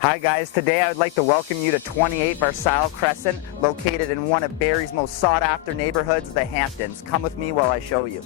Hi guys, today I would like to welcome you to 28 Versailles Crescent, located in one of Barrie's most sought after neighborhoods, the Hamptons. Come with me while I show you.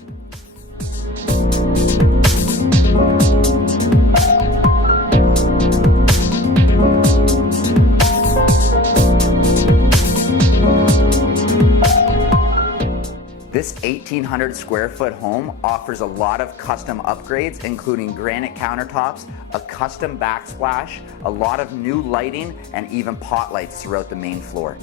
This 1,800 square foot home offers a lot of custom upgrades, including granite countertops, a custom backsplash, a lot of new lighting, and even pot lights throughout the main floor.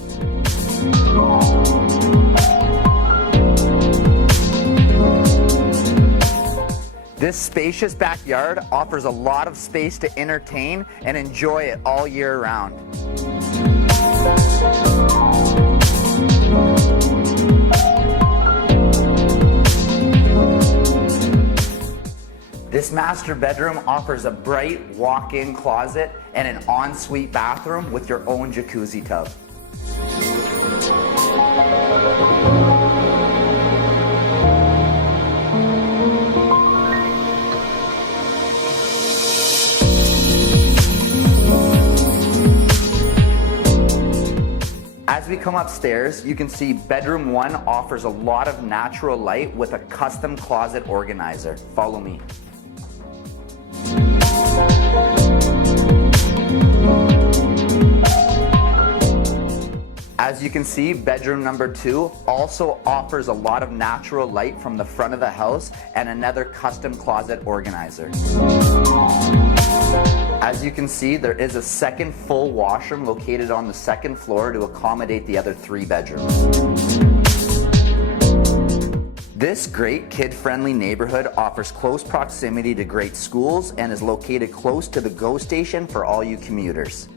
This spacious backyard offers a lot of space to entertain and enjoy it all year round. This master bedroom offers a bright walk-in closet and an ensuite bathroom with your own jacuzzi tub. As we come upstairs, you can see bedroom 1 offers a lot of natural light with a custom closet organizer. Follow me. As you can see, bedroom number 2 also offers a lot of natural light from the front of the house and another custom closet organizer. As you can see, there is a second full washroom located on the second floor to accommodate the other 3 bedrooms. This great kid-friendly neighborhood offers close proximity to great schools and is located close to the GO station for all you commuters.